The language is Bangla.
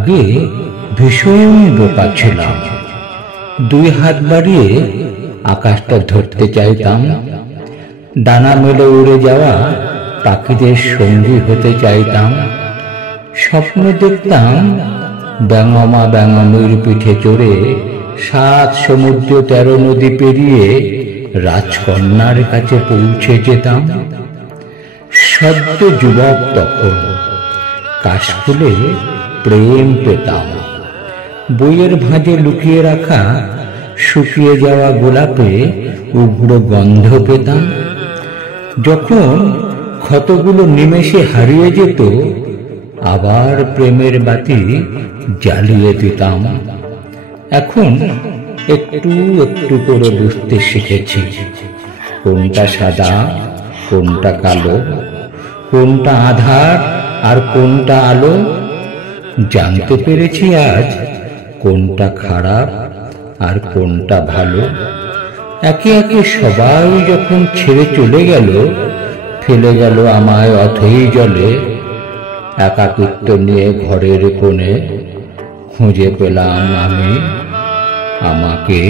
আগে ভীষণ বোকা ছিলাম। দুই হাত বাড়িয়ে আকাশটা ধরতে চাইতাম, ডানা মেলে উড়ে যাওয়া পাখিদের সঙ্গী হতে চাইতাম। স্বপ্ন দেখতাম ব্যাঙমা ব্যাঙামির পিঠে চড়ে 7 সমুদ্র 13 নদী পেরিয়ে রাজকন্যার কাছে পৌঁছে যেতাম। সদ্য যুবক তখন, কাশফুলে প্রেম পেতাম। বইয়ের ভাঁজে লুকিয়ে রাখা শুকিয়ে যাওয়া গোলাপে উগ্র গন্ধ পেতাম। যখন ক্ষতগুলো নিমেষে হারিয়ে যেত, আবার প্রেমের বাতি জ্বালিয়ে দিতাম। এখন একটু একটু করে বুঝতে শিখেছি, কোনটা সাদা কোনটা কালো, কোনটা আঁধার আর কোনটা আলো। জানতে পেরেছি আজ কোনটা খারাপ আর কোনটা ভালো। একে একে সবাই যখন ছেড়ে চলে গেল, ফেলে গেল আমায় অথই জলে। একাকিত্ব নিয়ে ঘরের কোণে খুঁজে পেলাম আমি আমাকে।